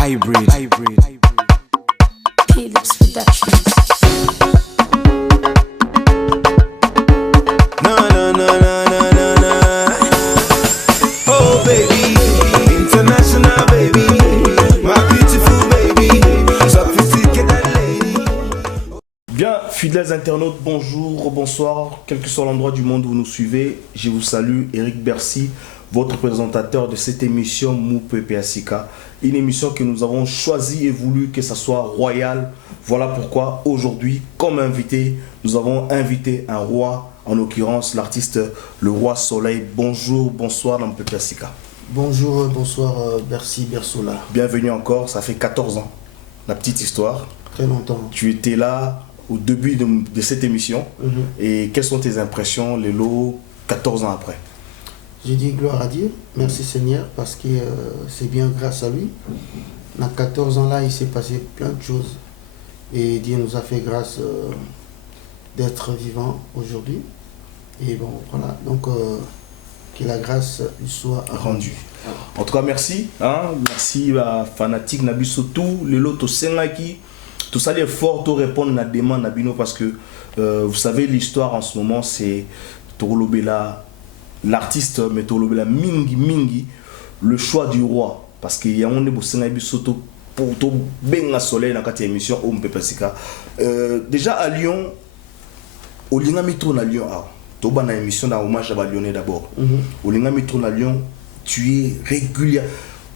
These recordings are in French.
Hybrid. Philips Productions. No, no, no, no, no, no, no. Oh baby, international baby, my beautiful baby, sophisticated lady. Bien, fidèles internautes, bonjour, bonsoir, quel que soit l'endroit du monde où vous nous suivez, je vous salue, Eric Bercy, votre présentateur de cette émission Moupe PASICA, une émission que nous avons choisi et voulu que ça soit royal. Voilà pourquoi aujourd'hui, comme invité, nous avons invité un roi, en l'occurrence l'artiste Le Roi Soleil. Bonjour, bonsoir dans Moupe PASICA. Bonjour, bonsoir Bercy, Bersola. Bienvenue encore, ça fait 14 ans, la petite histoire. Très longtemps. Tu étais là au début de cette émission. Et quelles sont tes impressions, Lélo, 14 ans après? J'ai dit gloire à Dieu, merci Seigneur, parce que c'est bien grâce à lui. Dans 14 ans là, il s'est passé plein de choses. Et Dieu nous a fait grâce d'être vivants aujourd'hui. Et bon, voilà, donc que la grâce lui soit rendue. En tout cas, merci. Merci à Fanatique Nabiso, tout, Lélo, Tosengaki. Tout ça, les forts, tout répondre à la demande Nabino, parce que vous savez, l'histoire en ce moment, c'est Torolobela, l'artiste, mais Torolobela Mingi, le choix du roi. Parce qu'il y a un Nabiso pour tout bien soleil dans cette émission, au Mpepasika. Déjà à Lyon, au Lingamitron à Lyon, tu as une émission dans hommage à Lyonnais d'abord. Au Lingamitron à Lyon, tu es régulier.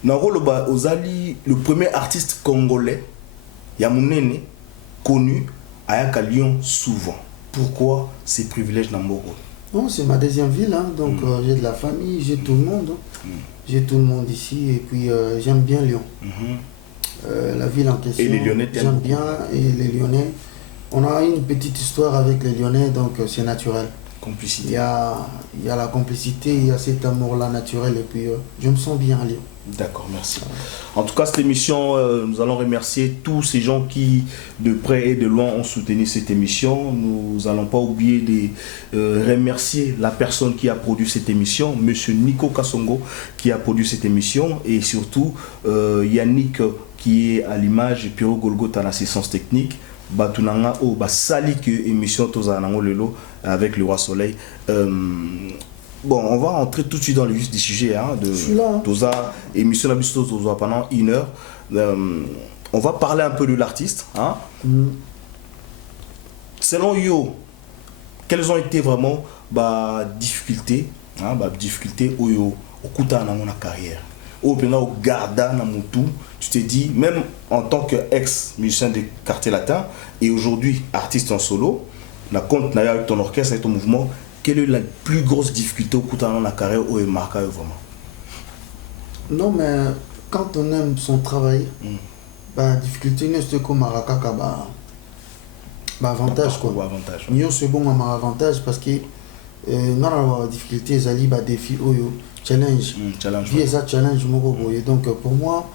Le premier artiste congolais, Yamounene, connu à Lyon souvent. Pourquoi ces privilèges dans mon rôle? Non, c'est ma deuxième ville, donc j'ai de la famille, j'ai tout le monde. J'ai tout le monde ici et puis j'aime bien Lyon. La ville en question, et les Lyonnais j'aime bien, et les Lyonnais. On a une petite histoire avec les Lyonnais, donc c'est naturel. Complicité. Il y a la complicité, il y a cet amour-là naturel et puis je me sens bien à Lyon. D'accord, merci. En tout cas, cette émission, nous allons remercier tous ces gens qui, de près et de loin, ont soutenu cette émission. Nous n'allons pas oublier de remercier la personne qui a produit cette émission, Monsieur Nico Kassongo, qui a produit cette émission, et surtout Yannick, qui est à l'image, et Pierrot Golgotha à l'assistance technique. Batunanga o basali que émission Tozanango Lelo avec Le Roi Soleil. Bon, on va entrer tout de suite dans le vif du sujet de Toza émission Nabisto Toza pendant 1 heure. On va parler un peu de l'artiste. Selon Yo, quelles ont été vraiment difficultés, difficultés au cours de la carrière? Au Garda Namutu, tu t'es dit, même en tant qu'ex-musicien de quartier latin et aujourd'hui artiste en solo, la compte avec ton orchestre et ton mouvement, quelle est la plus grosse difficulté au cours de la carrière où est marqué vraiment? Non, mais quand on aime son travail, la difficulté n'est pas comme Marakaka, avantage quoi. Avantage. Nous c'est bon à avantage parce que non la difficulté c'est un défi challenge. Vie ça challenge donc pour moi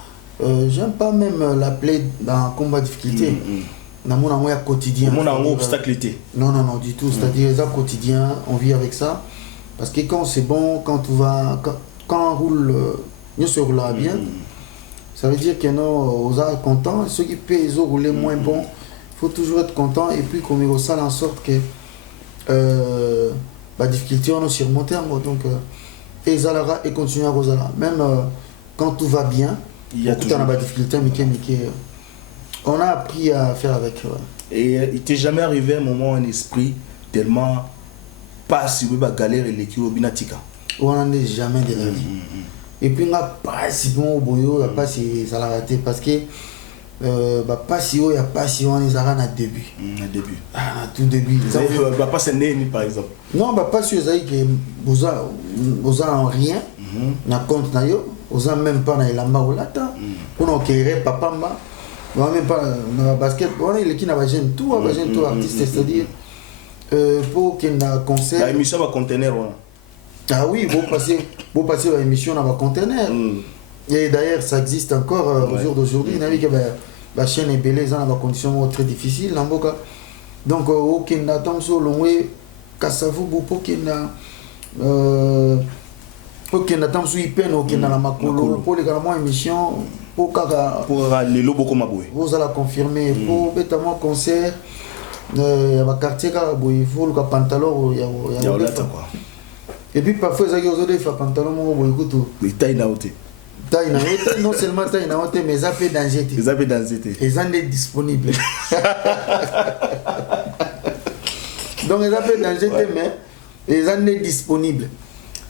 j'aime pas même l'appeler dans combat difficulté. Dans mon amour quotidien. Mon amour obstacle. Non du tout, c'est-à-dire ça quotidien, on vit avec ça parce que quand c'est bon, quand on roule mieux se roule bien. Ça veut dire que non, on est content, ceux qui paient ils ont roulé moins bon. Il faut toujours être content et puis qu'on met au salle en sorte que la difficulté on a surmonté donc et Zalara et continuer à Rosala même quand tout va bien il y a toujours la difficulté on a appris à faire avec et il t'est jamais arrivé un moment en esprit tellement pas si vous galère et l'équipe au binatika on n'en est jamais de la vie et puis on n'a pas si bon au boyo pas si ça l'a raté parce que pas si haut, il n'y a pas si haut, on est à début. À début. À tout début. Pas c'est né par exemple. Non, pas si vous avez que vous en rien, na compte na yo, vous en même pas na ilamba ou lata, on a créé papa ma, on même pas na basket, on a l'équipe na jeune tout, artiste, c'est-à-dire pour qu'il na concert. La émission va contenir Ah oui, vous passez l'émission dans va contenir. Et d'ailleurs, ça existe encore au jour d'aujourd'hui. Il y a que la chaîne est belle, dans des conditions très difficiles. Donc, aucun attend sur le long, Kassavou, aucun attend sur Ipen, aucun dans la Makolo, pour les gars, émission, pour kaka pour les lobos comme aboy. vous allez confirmer pour bêtement concert il y a quartier kaka boy faut le pantalon il y a quoi. et puis parfois ça qui aux autres fait pantalon mon boy écoute mais taille na hauteur. Taille na hauteur non seulement taille na hauteur mais ça peut danger. Ils avaient danger. Et ça n'est disponible. Donc ils appellent danger mais ils n'est disponible.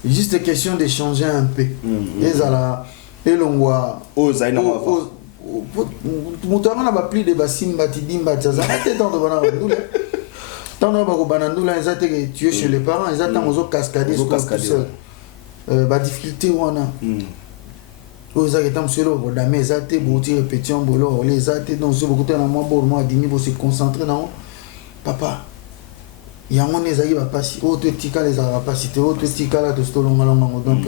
Juste question de changer un peu. Et ça là et l'on voit oh ça n'a pas. Moutama n'a pas plus de basimba tidimba ça tête dans bana ndula. Tant na ba ko bana ndula ils étaient tués chez les parents, ils attendent aux cascades tout seul. Ba difficulté on a. Aux arrêtants sur le damé ça te bouti répétition bolo les até donc ce beaucoup na moi bon moi dimi pour se concentrer dans papa. Il y a mon ezali va passer autre tika les va passer autre tika là de stolonga longa donc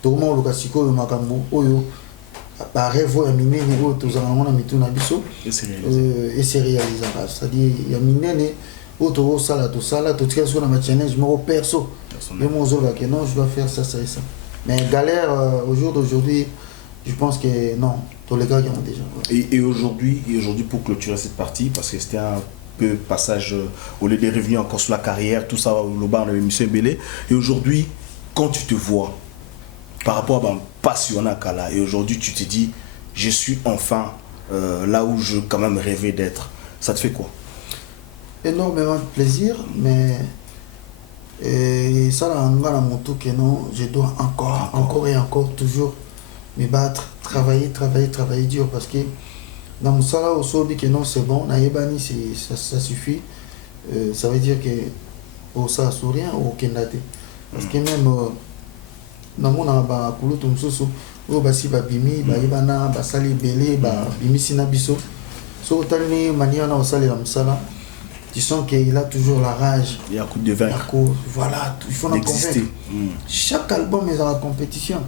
tout le monde le kasiko le makambo oyo ba rêve ya minene auto za ngona mituna biso et c'est réalisable c'est-à-dire ya minene auto sala to tika sur na challenge mo perso mais mon zo que non je dois faire ça mais galère au jour d'aujourd'hui je pense que non tous les gars qui ont déjà et aujourd'hui pour clôturer cette partie parce que c'était un peu passage au lieu de revenir encore sur la carrière tout ça le bar de l'émission Belé et aujourd'hui quand tu te vois par rapport à ma passion à Kala et aujourd'hui tu te dis je suis enfin là où je quand même rêvais d'être ça te fait quoi? Énormément de plaisir mais et ça là on mon tout que non je dois encore et encore toujours me battre travailler dur parce que dans mon salaire au sol que non c'est bon naïbani ça suffit ça veut dire que au ça sourire au kendate parce que même dans mon ba kulutu msusu o basi ba bimi ba ibana ba sali belé ba bimi sinabiso so tani mania na osali la msala tu sens qu'il a toujours la rage il y a un coup de vaincre voilà il faut en convaincre chaque album est dans la compétition.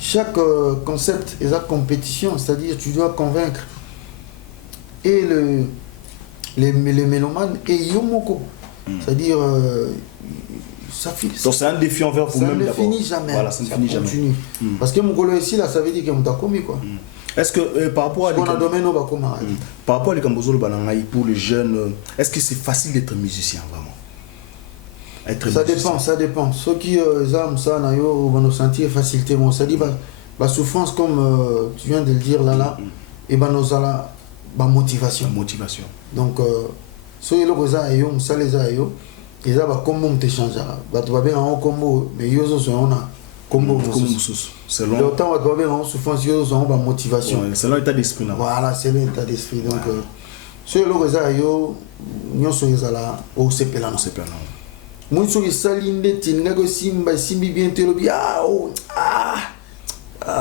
Chaque concept est la compétition, c'est-à-dire tu dois convaincre et les mélomanes et Yomoko. C'est-à-dire ça finit. Donc c'est un défi envers vous-même d'abord. Ça ne finit jamais. Voilà, ça ne finit jamais. Parce que mon collègue ici, là, ça veut dire qu'on t'a commis quoi. Est-ce que par rapport à par rapport à les Kambozolo Banangaï pour les jeunes, est-ce que c'est facile d'être musicien vraiment? Ça dépend. Ceux qui aiment ça, vont nous sentir facilité. Bon, ça dit, la souffrance, comme tu viens de le dire là, et nous allons la motivation. Donc, ceux qui ont ça les a ils ont comment te changer. Tu vas bien en combo, mais ils ont un combo. Selon le temps où tu vas bien en souffrance, ils ont une motivation. C'est l'état d'esprit. Voilà, c'est l'état d'esprit. Donc, ceux qui ont ils sont là, au CPLA. Moi je suis salindé tinga go simba simbi bien te lobi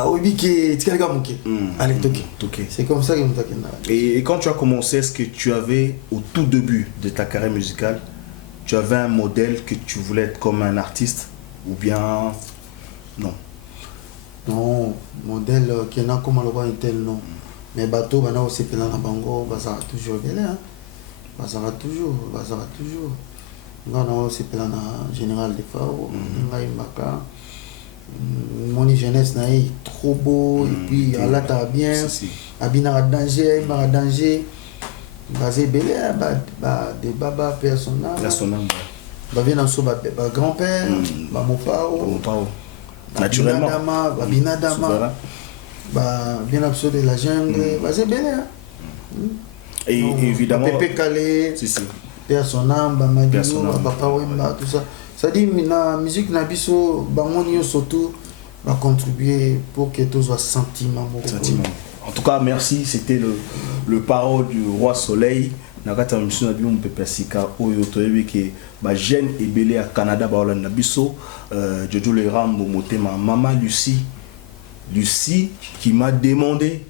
obiki tikaga muke allez toke c'est comme ça que nous t'akenda. Et quand tu as commencé, est-ce que tu avais au tout début de ta carrière musicale tu avais un modèle que tu voulais être comme un artiste ou bien non modèle qui n'a comme le voir tel non mais bateau bana aussi pela na bango ça toujours belé hein ça va toujours non c'est plein général de Fao Maka mon jeunesse naï trop beau et puis Allah t'a bien abina danger basé belé des baba personnel vient dans son grand-père mon pao naturellement babina dama bien absolu de la jungle basé belé et évidemment Pépé Calé personnel papa wemba tout ça ça dit la musique na biso bangonio surtout va contribuer pour que tout soit sentiment. En tout cas merci, c'était le parole du roi soleil nakata mission na biso Pépé Sika oyo toyebi ke ba jeune ebelé à Canada ba Hollande na biso Jojo le Rambo motema maman Lucie qui m'a demandé,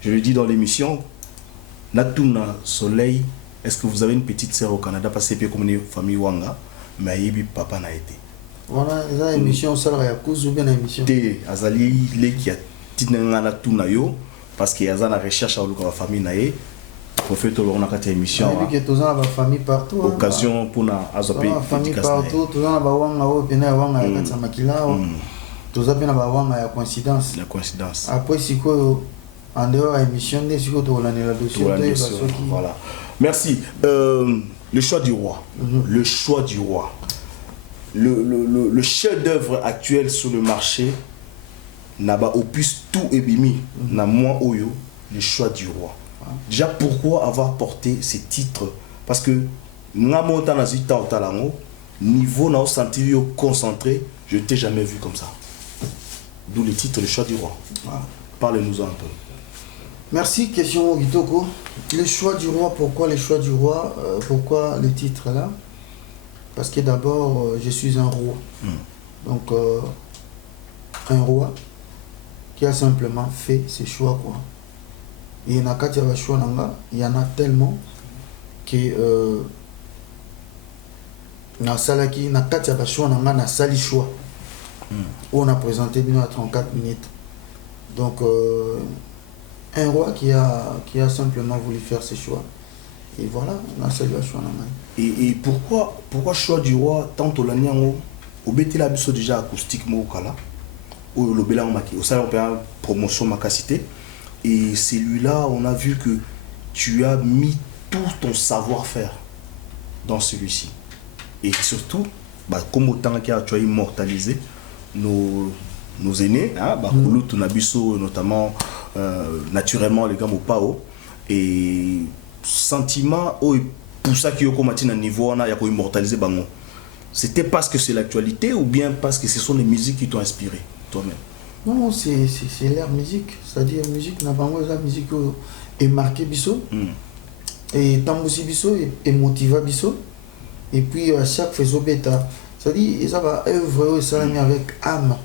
je le dis dans l'émission, Natuna Soleil, est-ce que vous avez une petite sœur au Canada parce que c'est comme une famille Wanga, mais Ayebi papa n'a été. Voilà, la émission ça la cause ou bien émission. Té azali les qui a tinanga Natuna yo parce qu'il y a la recherche à la famille naé. Prophète on a quatre émissions. Et puis que tous la famille partout. Occasion pour na azoper famille partout, tous la Wanga au Bénin Wanga makila. Toza bien la coïncidence. La coïncidence. Après, si quoi, en dehors de l'émission, si quoi, tu as la dossier. Voilà. Merci. Le choix du roi. Le choix du roi. Le chef-d'œuvre actuel sur le marché n'a pas opus tout ébimi. N'a moins oyo. Le choix du roi. Déjà, pourquoi avoir porté ces titres? Parce que niveau n'a senti concentré, je ne t'ai jamais vu comme ça. D'où le titre Le choix du roi. Parlez-nous un peu. Merci, question Gitoko. Le choix du roi, pourquoi le choix du roi? Pourquoi le titre là? Parce que d'abord, je suis un roi. Donc, un roi qui a simplement fait ses choix, quoi. Et il y en a tellement que on a présenté à 34 minutes. Donc un roi qui a simplement voulu faire ses choix. Et voilà, on a salué choix. Et pourquoi choix du roi tant au l'aniango au bétila biso déjà acoustique mokala au lobela maki au salon promotion makacité. Et celui-là, on a vu que tu as mis tout ton savoir-faire dans celui-ci. Et surtout, comme autant que tu as immortalisé nos aînés, notamment naturellement les gars Mopao, et sentiment, pour ça qu'il y a un niveau, on a immortalisé. C'était parce que c'est l'actualité ou bien parce que ce sont les musiques qui t'ont inspiré toi-même? Non, c'est l'air musique. C'est-à-dire musique, n'a pas la musique est marquée biso. Et tambousi biso et motiva biso. Et puis à chaque faisceau bêta. C'est-à-dire, ça va œuvre avec âme.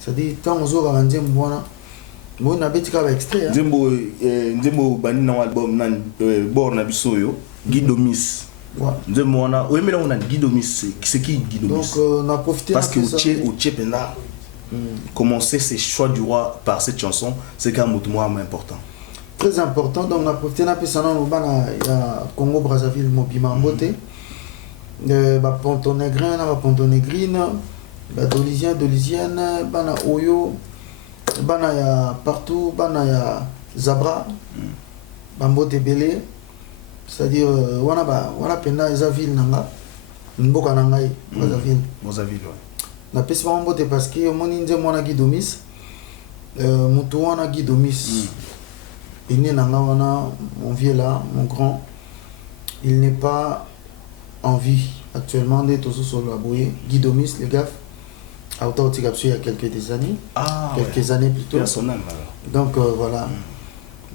C'est-à-dire, tant on aura un djem bon, on a bêti avec extrait. Ndemo bani dans l'album nan borna biso yo Guido Miss. Ndemo on oui mais là on a Guido Miss. C'est qui Guido Miss? Donc on a profité parce que au Tchepena commencer ses choix du roi par cette chanson, c'est quand même important. Très important. Donc on a profité d'un peu ça dans le Congo Brazzaville Mobima Mbote. Pontonegrin, Pontonegrine, Dolisienne, Bana Oyo, Bana ya partout, Bana ya Zabra, Bambote Belé. C'est-à-dire wana penda eza ville nanga mboka nangai Brazzaville. Brazzaville. Na pesi mbote parce que moni nze mwana Guido Miss mutu wana Guido Miss ine nanga wana mon vieux là mon grand il n'est pas en vie actuellement d'être sur la bouée. Guido Miss le gars a autant il y a quelques années années plutôt son âme, donc voilà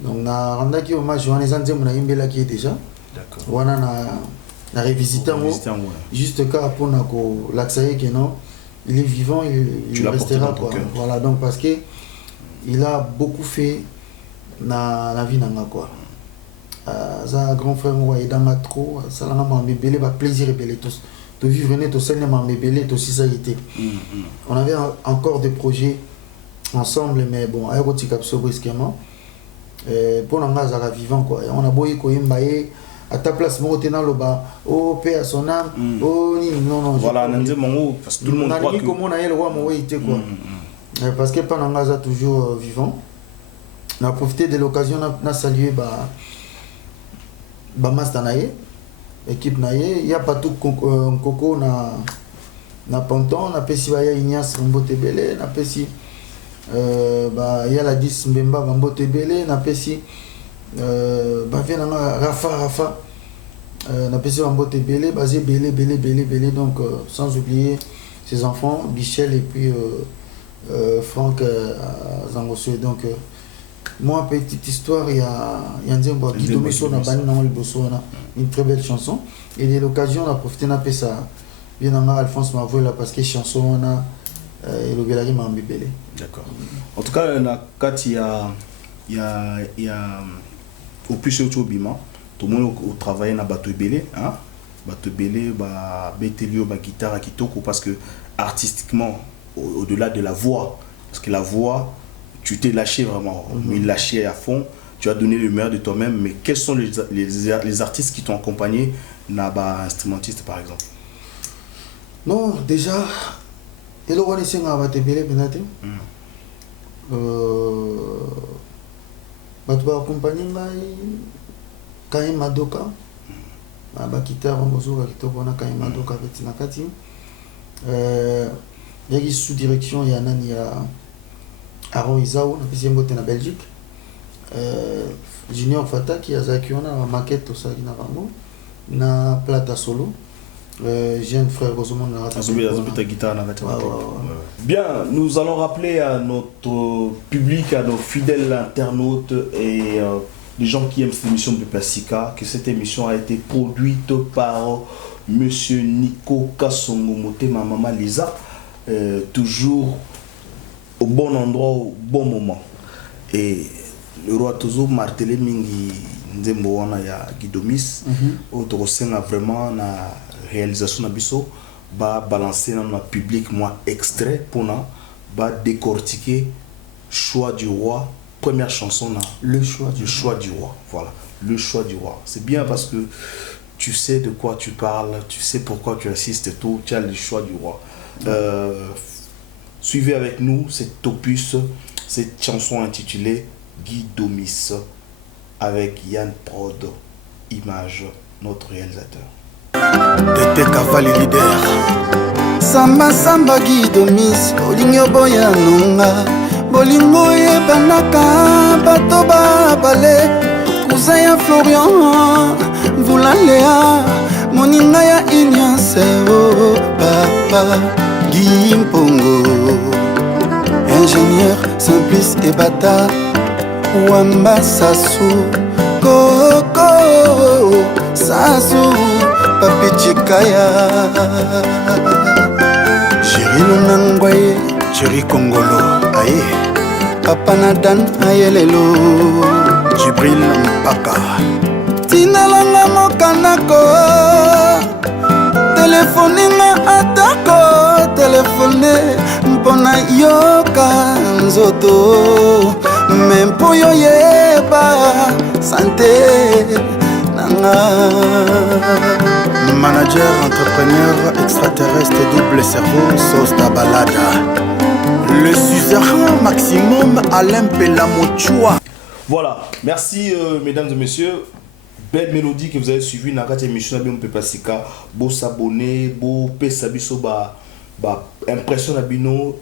donc na randa ki hommage wana zanze mona imbela qui est déjà d'accord wana na revisiter juste car pour na ko l'accès que non il est vivant, il restera quoi. Voilà, donc parce que il a beaucoup fait dans la vie nanga quoi. Ça grand frère moi il dans trop, ça l'a m'a belé ba plaisir et belé tous. De vivre né to sel m'a belé to si ça été. On avait encore des projets ensemble mais bon aéroti capsule brusquement. Pour nanga ça vivant quoi. On a boyé ko imbaye à ta place moi tenant le bas oh paix à son âme oh non voilà parce que tout le monde croit que comment on a le roi moi était quoi parce que pendant Gaza toujours vivant on a profité de l'occasion on a salué master naie équipe naie il y a pas tout coco na Ponton na pesi ya Ignace Mbote Belé na pesi il y a la 10 Mbemba Mbote Belé na pesi Rafa n'a pas un beau belé basé belé donc sans oublier ses enfants Michel et puis Franck Zangosso donc moi petite histoire il y a Guido Miss na bani na une très belle chanson et de l'occasion on a profité na pe ça bien en Alphonse Mavoue là parce que chanson on a et le belari m'a belé d'accord en tout cas na il y a au plus surtout bima tout le monde au travail na bateau belé hein bateau belé betelio guitare kitoko parce que artistiquement au-delà de la voix parce que la voix tu t'es lâché vraiment mais lâché à fond tu as donné le meilleur de toi-même mais quels sont les artistes qui t'ont accompagné na instrumentiste par exemple? Non déjà Et le roi c'est va te belé penate. Batu ba accompagner ngai Kaye Madoka. Ba kita bongozo ba kitoko na Kaye Madoka betina kati. Yaki sous direction ya nani ya Aaron Isao na deuxième botte na Belgique. Junior Fata qui a zakiona na maquette osali na bango na plata solo. Jeune frère Rosamond Bien, nous allons rappeler à notre public, à nos fidèles internautes et les gens qui aiment cette émission de Plastica que cette émission a été produite par Monsieur Nico Kassongo Motema Mama Lisa, toujours au bon endroit, au bon moment. Et le roi Tozo martelé mingi nzembo wana ya Guidomis, autre a vraiment na réalisation nabiso ba balancer dans le public moi extrait pour na ba décortiquer choix du roi, première chanson na le choix du roi, voilà, le choix du roi. C'est bien parce que tu sais de quoi tu parles, tu sais pourquoi tu assistes et tout, tu as le choix du roi. Suivez avec nous cet opus, cette chanson intitulée Guidomis avec Yann Prod, image, notre réalisateur. Tete Kavali leader Samba Samba Guidomis Bolingo boya nunga Bolingo yebanaka Bato babale Kuzaya Florian Vulalea Moninga ya Ignace Oh papa Gimpongo Ingénieur Simplice et Bata Wamba Sassou Coco Sassou Papi Chikaya Jiri Lunangwaye Jiri Kongolo Aye Papa Nadan Ayelelo Jibril Mpaka Tina Langa Mokanako Telefoninga Atako Telefone Mpona Yoka Nzoto Mempo Yoyeba Santé Manager, entrepreneur, extraterrestre, double cerveau, sauce tabalada. Le suzerain maximum, Alain Pelamochua. Voilà, merci mesdames et messieurs. Belle mélodie que vous avez suivie dans cette émission. Vous pouvez passer, vous s'abonner, vous pouvez impression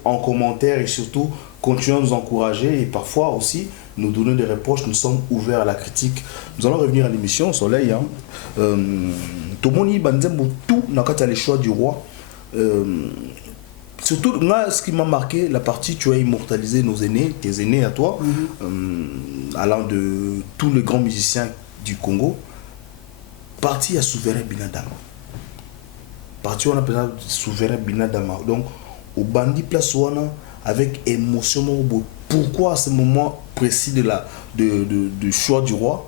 en commentaire et surtout continuez à nous encourager et parfois aussi nous donner des reproches. Nous sommes ouverts à la critique. Nous allons revenir à l'émission Soleil. Tomoni Banzembo tout n'a qu'à le choix du roi. Surtout là, ce qui m'a marqué, la partie tu as immortalisé nos aînés, tes aînés à toi, allant de tous les grands musiciens du Congo. Partie à Souverain Binadama. Partie on appelle ça Souverain Binadama. Donc au bandit place avec émotion. Pourquoi à ce moment précis du choix du roi,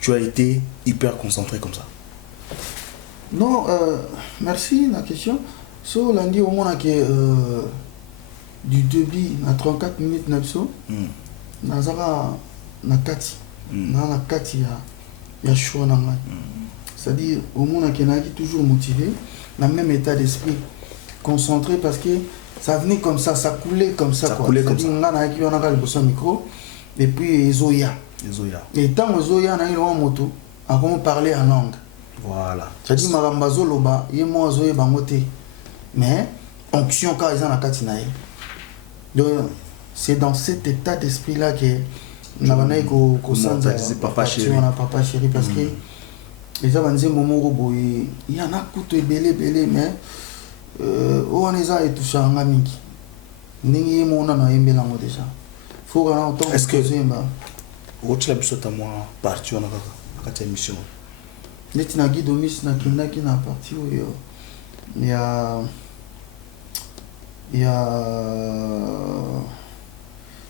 tu as été hyper concentré comme ça? Non, merci la question. So lundi au moins du début à 34 minutes napso, nazara na kati, na kati ya choix na moi. C'est-à-dire au moins qui est toujours motivé, dans le même état d'esprit, concentré parce que ça venait comme ça coulait comme ça. Ça coulait comme ça. On a le micro et puis Zoya. Et tant Zoya na ilo moto, a comment parler en langue. Voilà. C'est-à-dire marambazo loba, yemo Zoya bangote. Mais onction quand ils en a katinaï. Donc c'est dans cet état d'esprit là que nabanaï ko papa chéri. Papa chéri parce que les avances momo robo il y en a coûte belé mais on est à tout ça en amiki. N'ayez mon nom à aimer la déjà. Faut qu'on entende. Est-ce que votre épisode à moi parti on a quatre émissions. N'était na Guidomis na kinaki na parti où il y a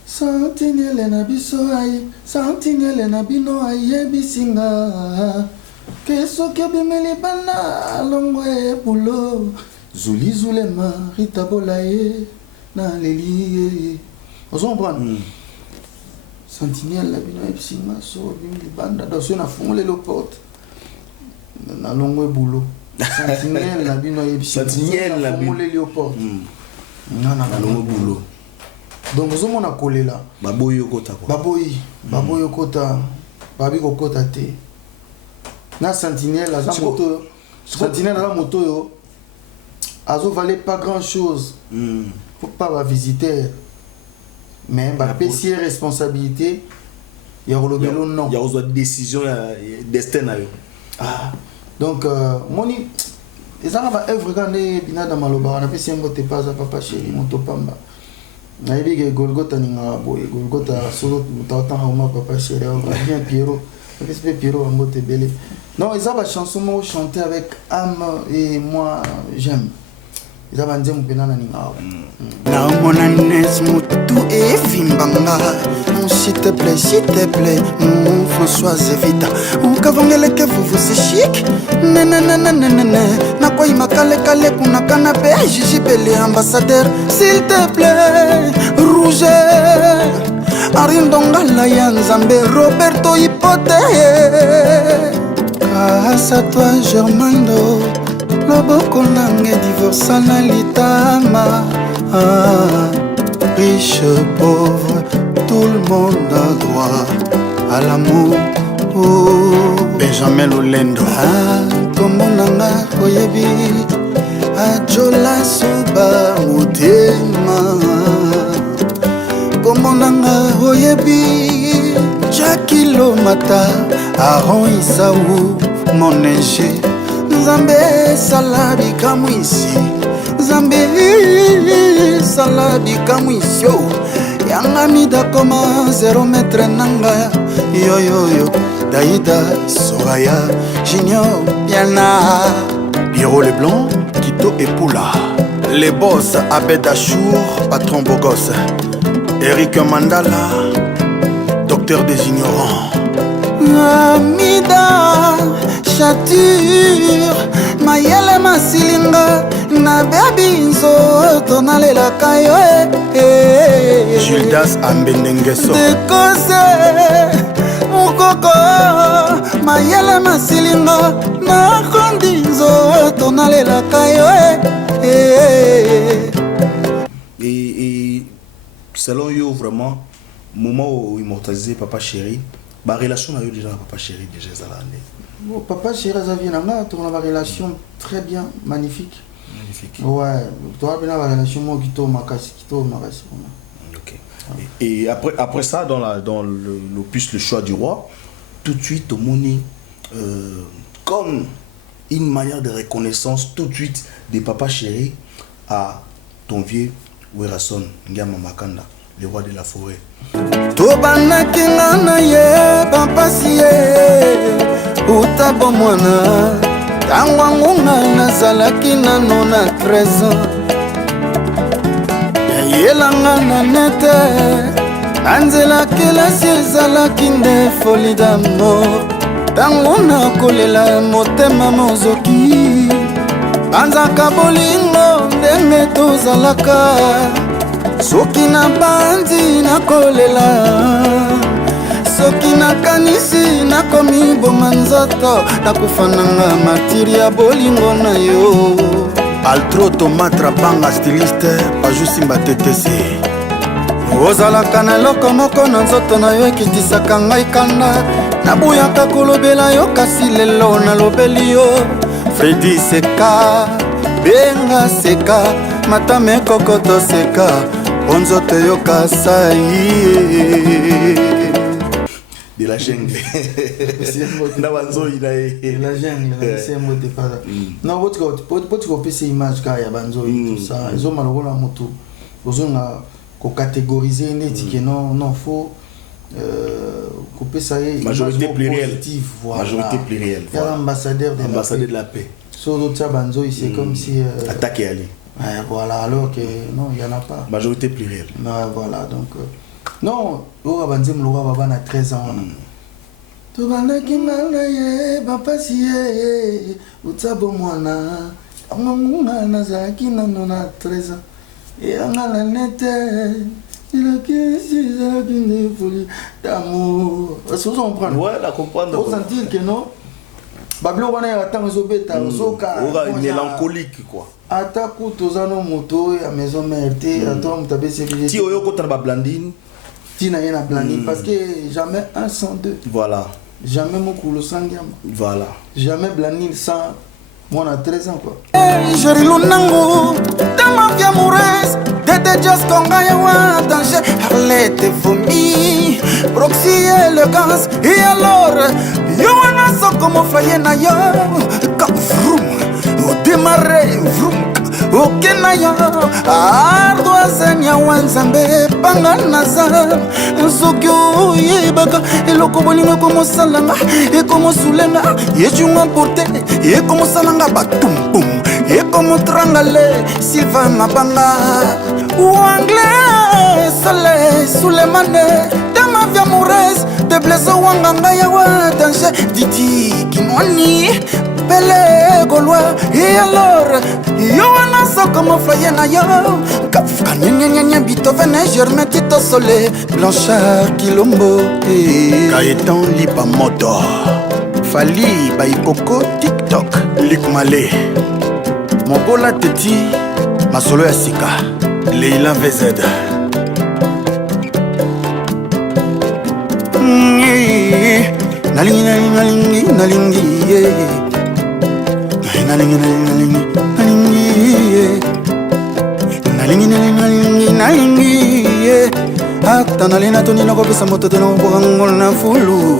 Sentinelle na biso ai, sentinelle na bino ai bisinga. Keso ke bimeli bana longwe pulo. Zuli zulema rita bolaye na leli. Vous comprenez? Sentinelle na bino ai bisinga so bimeli bana do so na fungole le porte. Na longwe bulo. Sentinelle na bino ai bisinga. Sentinelle na bino le porte. Non, non, non, boulot. Donc, vous avez un collé là. Baboy Yokota quoi. Baboy Yokota. Babi Yokota te. Na Sentinelle, la moto. Sentinelle, la moto yo. Azo valait pas grand chose. Faut pas visiter. Mais bah PC responsabilité. Il y a le non. Il y a aussi une décision destin à eux. Ah. Donc moni les arabes œuvre quand les binada maloba on a fait si on te passe à papa chéri mon topamba. Na yebi ke Golgotha ninga boy Golgotha solo tata ma papa chéri on bien Pierrot. Respect Pierrot en mote belé. Non, ils ont chanson moi chanter avec âme et moi j'aime. Ils ont dit mon penana ninga. Na mona nes mutu e fimbanga. S'il te plaît, mon Françoise Vita. On kavongele que vous c'est chic. Na quoi il m'a calé kuna canapé. Gigi Pelé ambassadeur. S'il te plaît, rouge. Arindongala Yanzambe Roberto Hipote. Grâce à toi Germando. Loboko nange divorce na litama. Riche, pauvre, tout le monde a droit à l'amour. Benjamin Lolendo. Comment nanga koyebi Ajola suba mutema. Comment nanga koyebi Jackie Lomata Aaron Isaou mon ingé. Nzambe salabi kamwisi. Nzambe salabi kamwisio. Yanga mida koma 0 mètre nanga. Yo yo yo Daïda Soraya Junior Piana Pierrot Leblanc, Kito et Poula. Les boss Abed Achour, patron beau gosse. Eric Mandala, docteur des ignorants. Amida Chature Mayele Masilinga na baby nzoto nalelaka yo Gildas Ambendengeso Dekose Mukoko Mayele Masilinga na kondi nzoto nalelaka yo Et selon yo vraiment moment où immortalisé Papa Chéri, ma relation avec déjà Papa Chéri déjà Zalande. Bon, Papa Chéri Zavienanga, tu as une relation très bien, magnifique. Magnifique. Ouais, tu as une relation moi qui t'o makasi, qui t'o makasi. Ok. Et après ça, dans l'opus Le Choix du Roi, tout de suite, au Moni, comme une manière de reconnaissance, tout de suite, de Papa Chéri à ton vieux Werason, Ngama Makanda, le roi de la forêt. Tobana kingana ye pampasi ye Utabo mwana Tangwa ngunga nazalaki nano na 13 ans Yelanga na nete Anzela kelasi ezalaki nde folie d'amour Tango nakolela motema mozoki Banzaka bolingo ndenge tozalaka Soki na bandi nakolela Soki nakanisi nakomi boma nzoto Nakufananga matiri ya bolingo na yo Altro Tomatra Banga styliste Paju Simba TTC. Ozalaka na eloko moko na nzoto na yo ekitisaka ngai kanda Nabuyaka kolobela yo kasi lelo nalobeli yo Fredi Seka, Benga Seka, Matame Kokoto Seka Onzoto yo kasai De la jungle. La gêne, c'est un mot de pas. Non, votre copie c'est image car il y a banzo et tout ça. Ils ont malheureux la moto. Ils ont catégoriser une étiquette non faux. Couper ça est majorité plurielle. Voilà. Majorité plurielle. Il y a l'ambassadeur de la paix. Sur l'autre banzo, c'est comme si attaquer Ali. Voilà, alors que non, il y en a pas. Majorité plurielle. Voilà, donc non, on va dire que a 13 ans. Tu vas na kinga ye bapasi ye utabo mwana amunga na zaki na 13 ans et angala nete il a que c'est une folie d'amour. Est-ce que vous comprenez? Ouais, la comprendre. Vous sentir que non bablo wana ya tango zobeta zoka mélancolique quoi ata kutozano moto ya maison mère te ata mutabe c'est ti oyo kota ba blandine ti na yena blandine parce que jamais un sans deux voilà jamais mokulu sangiama voilà jamais blandine sans moi on a 13 ans quoi Jeri lunangu Dama vya mures Dede just konga ya wa danger Arlette vomi Proxy élégance Et alors Yo wana so como faye na yo Ka vroom O démarrer vroom Ok na yo Ardoise nya wanzambe Panga naza Nsoki uyibaka Eloko bolingo komo salanga E komo sulenga Yechunga porte E komo salanga batum bum E komo trangale Silva mabanga Wangle Sole Sulemane Dama vya mures De blezo wanganga ya wa danger Didi Kinwani Pele Gaulois Et alors Yo wana so como faye na yo Kafuka nyanya Beethoven Germain Tito Sole Blanchard Kilombo Gaëtan Lipa Moto Fali Baikoko TikTok Lik Malé Mobola Teti Masolo ya Sika Leila VZ Nalingi nalingi nalingi Nalingi nalingi nalingi nalingi nalingi Ata nalina toni na kopesa moto tena obokango na fulu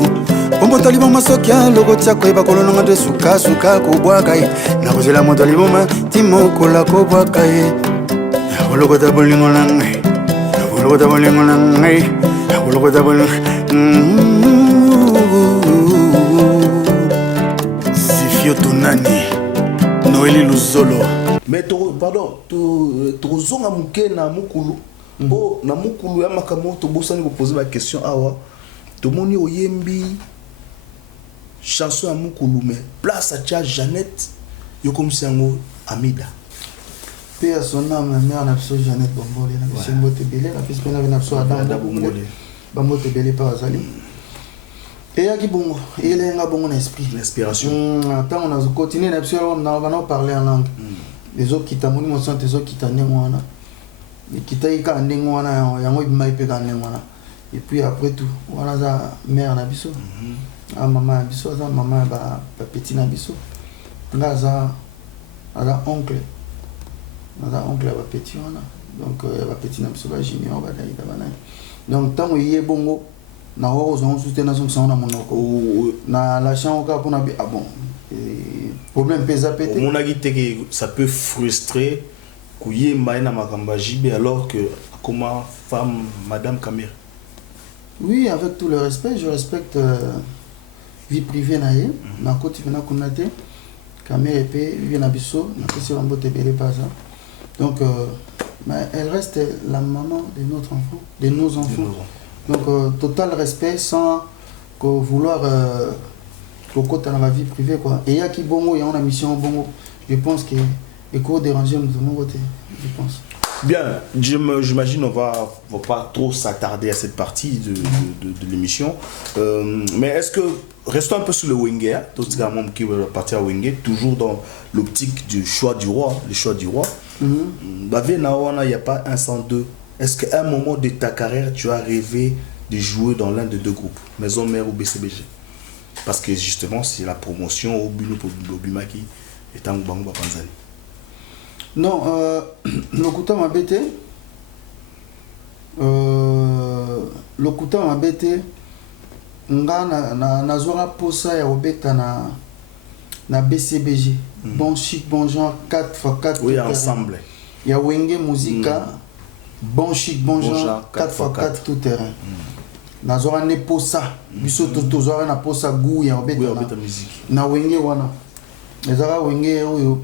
Pombo talibo masokia logo tiako eba kolono ngade suka suka kubwaka Na kozela moto liboma timo kola kubwaka Ologo tabolingo nangai Ologo tabolingo nangai Ologo tabolingo Zifio Tunani Noeli Luzolo mais pardon tozonga muke na mukulu oh na mukulu ya makamo to bosani ko poser ma question awa to moni oyembi chanson ya mukulu mais place à tia Jeannette yo comme sango Amida pe à son âme mère na biso Jeannette Bombole na biso mbote belé na biso na biso Adam Bombole bambote belé pa azali et ya ki bongo ele nga bongo na esprit l'inspiration tant on a continué na biso on a parlé en langue les autres qui t'amoni mon sang les autres qui t'annent wana qui t'aïe ka ndenge wana yango ibimai pe ka ndenge wana et puis après tout wana za mère na biso maman na biso za maman ba petit na biso nga za oncle ba petit wana donc ba petit na biso ba junior ba daïda bana donc tant yé bongo na ho zo soutenir son sang na monoko na la chambre ka pona bi ah bon problème pesa pété on a dit que ça peut frustrer couiller maina makamba jibe alors que comment femme madame Kamir oui avec tout le respect je respecte vie privée na ye na koti na kunate Kamir épée vie na biso na kesi rambo tebele pas ça donc mais elle reste la maman de notre enfant de nos enfants donc total respect sans que vouloir côté dans la vie privée quoi et il y a qui bongo il y a une mission bongo je pense que éco déranger nous de mon côté je pense bien j'imagine on va pas trop s'attarder à cette partie de l'émission mais est-ce que restons un peu sur le Wenge tout ce monde qui va partir à Wenge toujours dans l'optique du choix du roi le choix du roi il n'y a pas un sans deux est-ce qu'à un moment de ta carrière tu as rêvé de jouer dans l'un des deux groupes Maison Mère ou BCBG parce que justement c'est la promotion au Bino pour Bimaki et Tangubango Panzani. Non, le couteau m'a bêté. Le couteau m'a bêté. Na zora posa ya obeta na BCBG. Bon chic, bon genre 4x4. Oui, ensemble. Il y a Wenge Musica. Bon chic, bon genre 4x4 tout terrain. Nazora ne posa biso tozora na posa gu ya obeta musique na Wenge wana ezara Wenge oyo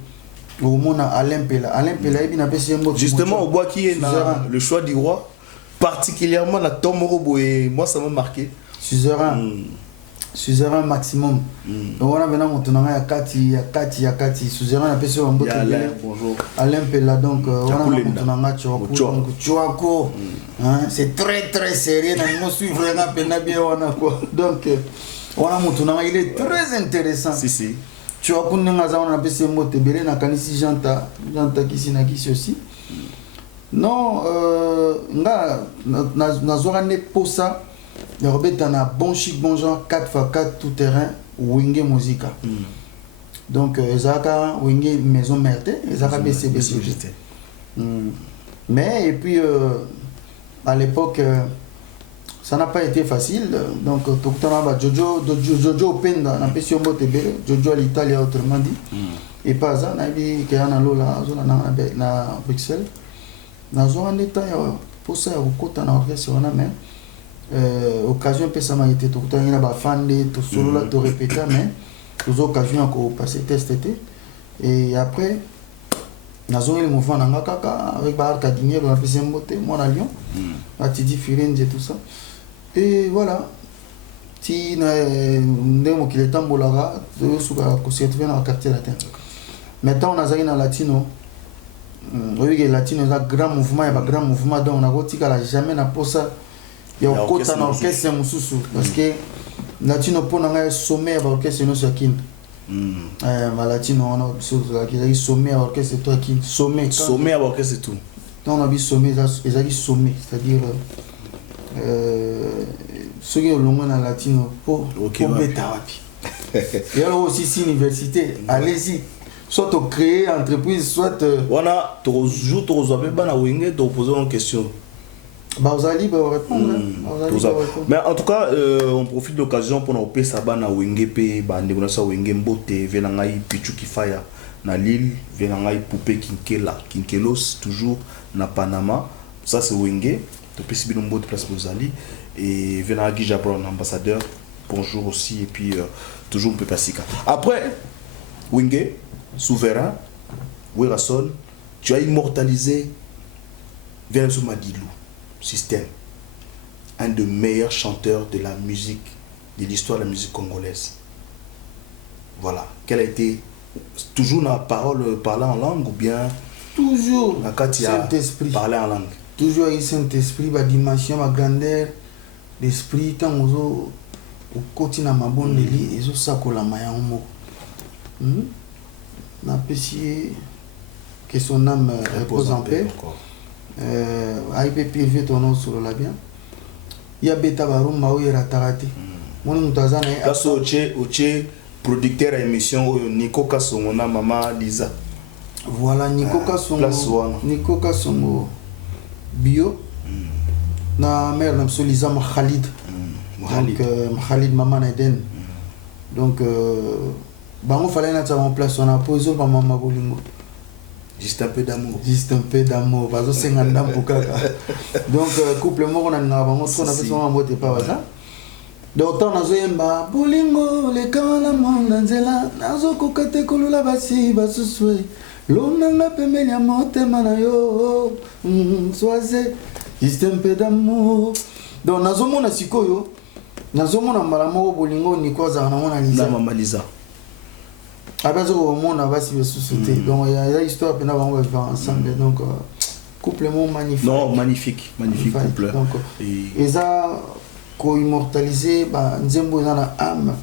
omona Alain Pela ebi na pesi mbo justement au bois qui est le choix du roi particulièrement la Tomoro Boé moi ça m'a marqué suzerain maximum donc on a venu monter ya kati suzerain na pesi mbo bonjour Alain Pela donc on a monter Chouako c'est très très sérieux na mo suivre na pena bien wana quoi donc wana moto nanga il est très intéressant. Si. Tu vois qu'on a un PC motebele na kanisi janta kisi na kisi aussi. Non, nga nazora ne posa ya robeta na bon chic bon genre 4x4 tout terrain Wenge Musica. Donc ezaka Wenge maison mère ezaka BCBC. Mais et puis à l'époque ça n'a pas été facile. Donc tout le temps Jojo Penda na pesio motebele Jojo à l'Italie autrement dit. Et pas ça na bi ke na lola na Bruxelles. Nazo en état pour ça au côté na orchestre on a même occasion pe ça m'a été tout le temps il y a ba fan de tout solo là tout répéter mais aux occasions encore passer test et après nazo le mouvement na kaka avec ba Arcadinier on a fait un moté moi à Lyon à Tidi Firenze et tout ça et voilà si na ndemo qui est tambolara de suka ko se trouver dans le quartier latin maintenant on a zali na latino. Oui, les latino, il y a un grand mouvement, il y a un grand mouvement, donc on a dit qu'il n'y a jamais na posa, il y a un côté dans l'orchestre parce que latino pour un sommet à l'orchestre nous sur kin. Latino on a dit sommet à l'orchestre toi kin, sommet à l'orchestre c'est tout. Donc on a dit sommet, ils ont dit sommet, c'est-à-dire ceux qui ont le monde latino pour bêta wapi. Il y a aussi si université, allez-y. Soit tu crées entreprise, soit voilà, tu joues, tu reçois pas na Wenge, tu poses une question. Bah vous allez répondre. Mais en tout cas, on profite de l'occasion pour nous payer ça na Wenge pe ba ndeko sa Wenge mbote venangai Pichu Kifaya na Lille, venangai Poupé Kinkelos toujours na Panama. Ça c'est Wenge, tu peux subir mbote place vous allez et venangai Jabron ambassadeur. Bonjour aussi et puis toujours Pepe Sika. Après Wenge souverain, Werason, tu as immortalisé Vincent Madilou, système, un des meilleurs chanteurs de la musique, de l'histoire de la musique congolaise. Voilà. Quelle a été toujours la parole parler en langue ou bien toujours Saint-Esprit parler en langue. Toujours avec Saint-Esprit, la dimension, la grandeur, l'esprit, tant au quotidien ma bonne lit et ça que la maya homo. N'apprécier que son âme repose en paix. IPPV ton nom sur la bien. Il y a Beta Barum Maoué Ratarate. Mon nom d'Azan est là. Oche producteur à émission Nico Kassongona Maman Lisa. Voilà Nico Kassongo. Nico Kassongo bio. Na mère n'a Lisa Khalid. Donc Khalid Maman Eden. Donc il fallait mettre en place, on a posé par Maman Bolingo. Juste un peu d'amour. Juste un peu d'amour. Parce que c'est un dame pour caca. Donc, couple mort, on a fait son amour, t'es pas ça. Donc, on a dit, Bolingo, les camps, la monde, Nzela, Nazo, Kokate, Kolula, Bassi, Basuswe, L'Onanga, Pemelia, Mote, Manayo, Soise, juste un peu d'amour. Donc, Nazo, mon asikoyo, Nazo, mon amalamo, Bolingo, Nikoza, Namona Lisa. Après au monde va se société donc il y a l'histoire pendant on va vivre ensemble donc couplement magnifique. Non, magnifique couple. Donc et ça ko immortaliser ba nzembo na âme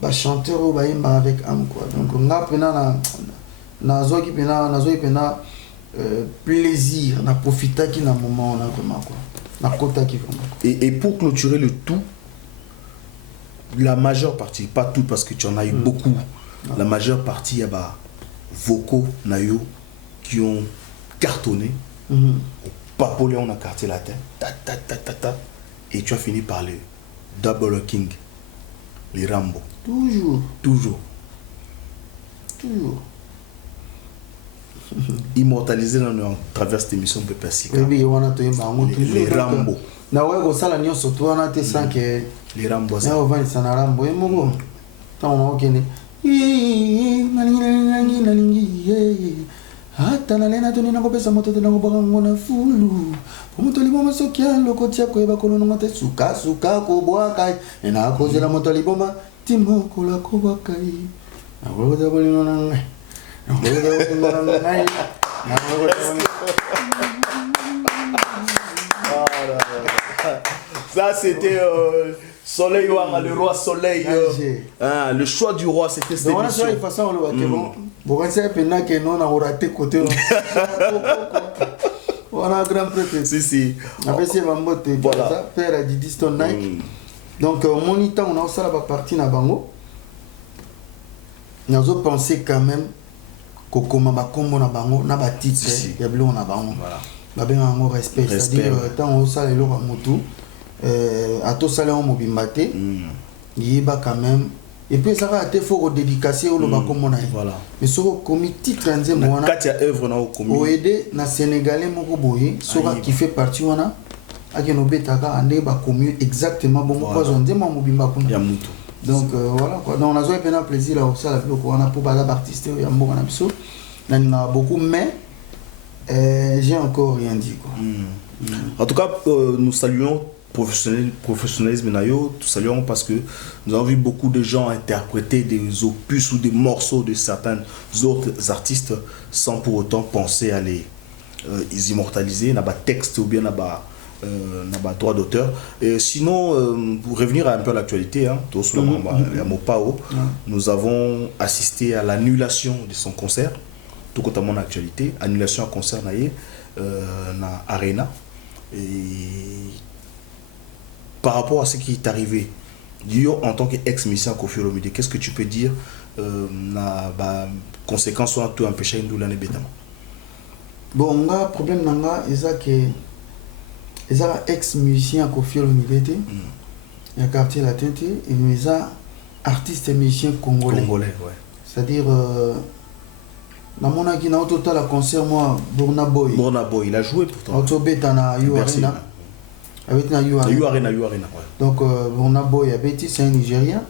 ba chanteur ba imba avec âme quoi. Donc on a pena na zoki pena plaisir na profiter qui na moment on a vraiment quoi. Na kota qui vraiment. Et pour clôturer le tout la majeure partie pas tout parce que tu en as eu beaucoup. La majeure partie, il y a vocaux nayo qui ont cartonné. Au Papolé, on a quartier latin. Et tu as fini par le Double King, les Rambo. Toujours. Immortalisé dans travers cette émission de Pepasika. Oui, on a toujours les Rambo. Na ouais, ça la nion surtout on a été sans que les Rambo. Na on va ça na Rambo et mon tant on a gagné. Hata na lena tuni nakopesa moto tena ngobaka ngona fulu moto liboma sokia lokotia koyeba kono ngate suka ko bwaka ena kozela moto liboma timo kola ko bwaka na ngoda bolino nanga na ngoda bolino nanga ça c'était Soleil Wanga, le roi Soleil. Le choix du roi, c'était cette émission. Donc, on a façon bon, c'est pendant que nous on a raté côté. On a grand prêtre. Si. Après, c'est Mambote. Voilà. Père a dit Diston Nike. Donc, mon temps, on a aussi la partie na bango. Nous avons pensé quand même que comme on a bango, na titre, il y a bleu on a bango. Voilà. Bien un respect, c'est-à-dire tant on sale le ramotu, à tout sale on mobimbate, il y a quand même. Et puis ça va être fort dédicacé au loba comme on a. Voilà. Mais sur le comité transi moi na. Katia œuvre na au comité. Au aider na Sénégalais moko boye, soit qui fait partie wana. Ageno betaka ande ba commu exactement bon moi on dit moi mobimba kuna. Ya mutu. Donc voilà quoi. Donc on a joué un plaisir là ça la on a pour bala artiste ya mbo na biso. On a beaucoup mais j'ai encore rien dit quoi. En tout cas nous saluons professionnalisme nayo, nous saluons parce que nous avons vu beaucoup de gens interpréter des opus ou des morceaux de certains autres artistes sans pour autant penser à les immortaliser, n'a pas texte ou bien n'a pas droit d'auteur. Sinon, pour revenir un peu à l'actualité, hein, nous avons assisté à l'annulation de son concert, tout notamment en actualité, annulation à concert na Arena. Et par rapport à ce qui est arrivé, Dio en tant qu'ex-musicien Koffi Olomide, qu'est-ce que tu peux dire na conséquences soit tout empêcher une douleur bêtement? Bon, on a un problème nanga, ils ont ex-musicien Koffi Olomide, il y a quartier latin, et ils ont artiste et musicien congolais. Ouais. C'est-à-dire, dans mon avis, dans total, le concert, moi, Burna Boy, il a joué pourtant. Autobeta na You Arena. Avec na You Arena. Donc, Burna Boy, c'est un Nigérien.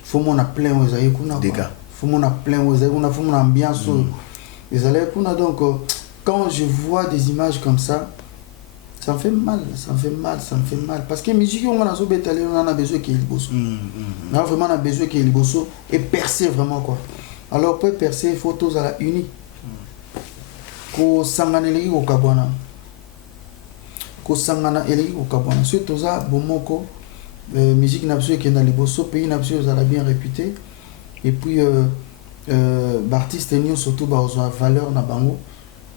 Il faut qu'on a plein aux aïeux. Des gars. Il faut qu'on a plein aux aïeux. Il faut qu'on a ambiance. Donc, quand je vois des images comme ça, ça me fait mal. Parce que la musique, on a besoin qu'il y ait bosso. On a vraiment besoin qu'il y ait bosso et percer vraiment quoi. Alors pour percer, il faut tous à la unie. Ko sangana eleki ko kabwana. Ko sangana eleki ko kabwana. Surtout ça, bomoko musique n'a besoin qu'il y ait liboso, pays n'a besoin ça bien réputé. Et puis artistes nous surtout ba ont valeur na bango.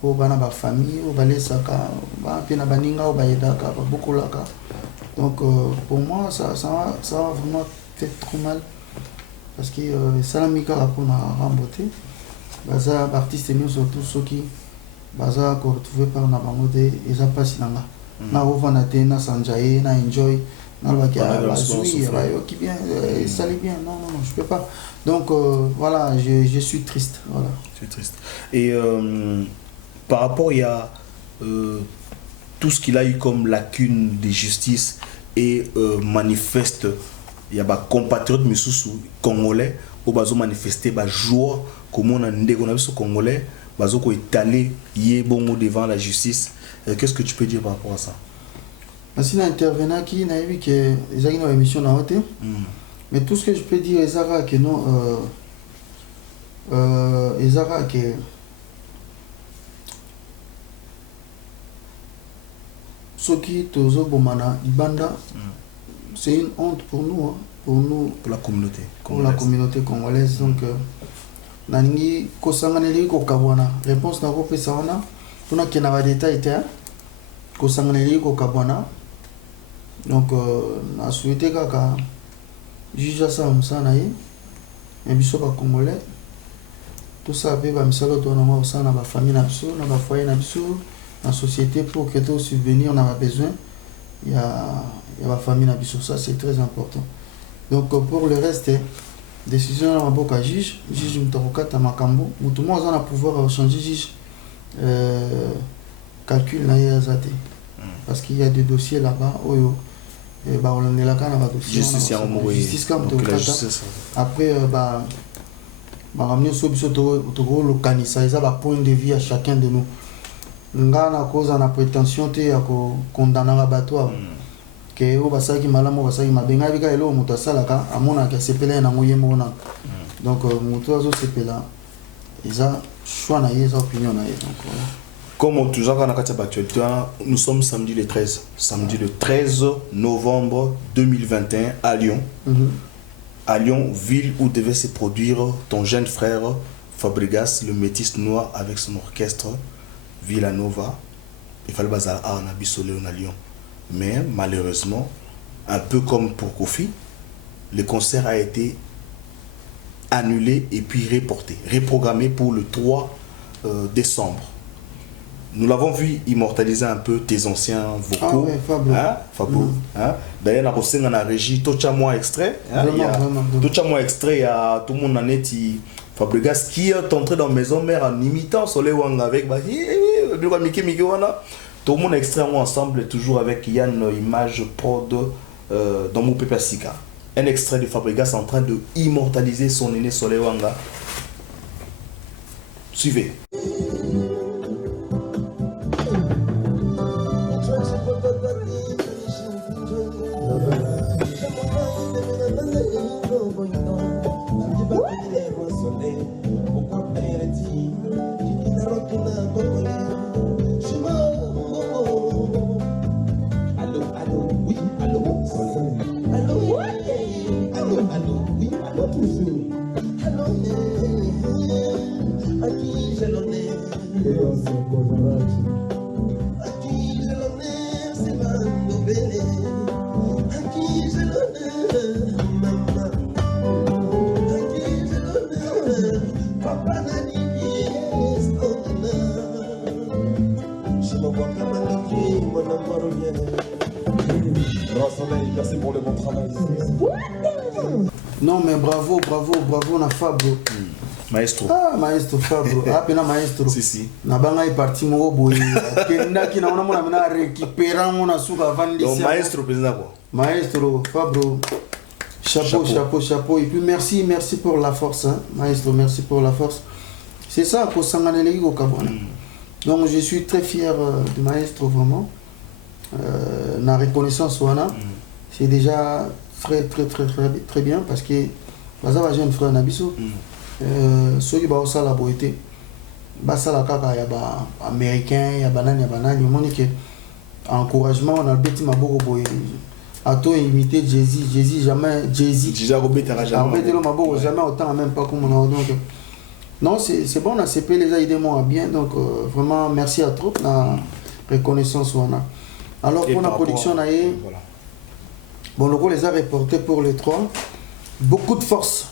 Au bana ba famille au balé saka ba pina baninga au baidaka ba bukulaka. Donc pour moi ça va vraiment fait trop mal parce que ça la mika pour na remboter baza artiste nous surtout ceux qui baza ko retrouver par na bangote et ça passe nanga na ovana te na sanjaye na enjoy na ba ki ba sui ba yo qui bien ça allait bien non je peux pas donc voilà je suis triste voilà je suis triste et par rapport il y a tout ce qu'il a eu comme lacune de justice et manifeste il y a des compatriotes congolais où ils ont manifesté la joie comment on a dit congolais ils ont étalé devant la justice. Qu'est-ce que tu peux dire par rapport à ça? Si intervenant qui n'a vu que ils ont une émission dans la mais tout ce que je peux dire c'est que non que ce qui tozo bomana ibanda c'est une honte pour nous hein, pour la communauté congolaise donc nangi ko sanganeli ko kabwana réponse na ko pesa wana tuna kena ba détail te ko sanganeli ko kabwana donc na souhaité kaka juge ça musana yi et biso ba congolais tout ça be ba misalo to na mo sana ba famille na biso na ba foyer na biso la société pour que tout subvenir on a besoin il y a la famille na biso ça c'est très important donc pour le reste décision na boka juge mtokata makambo mutu mo azana pouvoir changer juge calcul na yazate parce qu'il y a des dossiers là-bas oyo ba on est là quand on va dossier justice comme après ba ramener so biso to le kanisa ça va point de vue à chacun de nous ngana cause na prétention te ya ko condamner abattoir que o basaki malamu basaki mabenga bika elo mutu asalaka amona ka sepela na ngoyemo na donc mutu azo sepela eza choix na yesa opinion na donc voilà. Comme on toujours dans l'actualité, nous sommes samedi le 13. Samedi le 13 novembre 2021 à Lyon. À Lyon, ville où devait se produire ton jeune frère Fabregas, le métis noir avec son orchestre Villanova. Il fallait bazar à Nabisoléon à Lyon. Mais malheureusement, un peu comme pour Kofi, le concert a été annulé et puis reprogrammé pour le 3 décembre. Nous l'avons vu immortaliser un peu tes anciens vocaux. Fabio. D'ailleurs, on a la régie, tout moi extrait. Tout moi extrait, il y a tout le monde en est. Fabregas qui est entré dans maison mère en imitant Soleil Wang avec. Tout le monde extrait ensemble, toujours avec Yann Image Prod dans mon Pepe Sika. Un extrait de Fabregas en train de immortaliser son aîné Soleil Wanga. Suivez. Merci pour le bon travail. Non mais bravo, on a Fabio. Maestro. Ah, maestro Fabio. Ah, pena maestro. Si. Na banga parti mo boy. Kenda ki na ona mona mena récupérer mona suka vandi. Donc maestro président quoi. Maestro Fabio. Chapeau. Et puis merci pour la force, hein. Maestro, merci pour la force. C'est ça pour Sanganelegi au Kabwana. Donc je suis très fier de Maestro vraiment. La reconnaissance wana, c'est déjà très bien parce que baza ba jeune frère Nabiso. Soki ba osala boité. Ba sala kaka ya ba américain, ya banani monique encouragement on a beti maboko boy. Ato imité Jay-Z jamais Jay-Z. Déjà Robert jamais. Robert maboko jamais autant même pas comme on a donc. Non, c'est bon, on a CP les a aidé moi bien donc vraiment merci à trop la reconnaissance wana. Alors pour la production voilà. Bon le rôle les a reportés pour les 3. Beaucoup de force.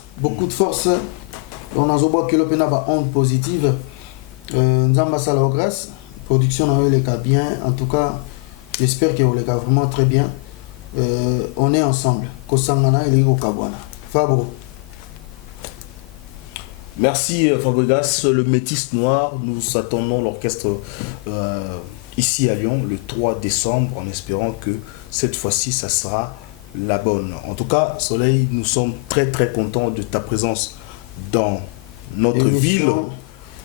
On a zobo que l'opéna ba onde positive. Nzamba sala grâce. Production on les cas bien. En tout cas, j'espère que on les cas vraiment très bien. On est ensemble. Kosangana et Ligo Kabwana. Fabro. Merci Fabregas, le métis noir. Nous attendons l'orchestre ici à Lyon le 3 décembre en espérant que cette fois-ci ça sera la bonne. En tout cas, Soleil, nous sommes très contents de ta présence dans notre ville.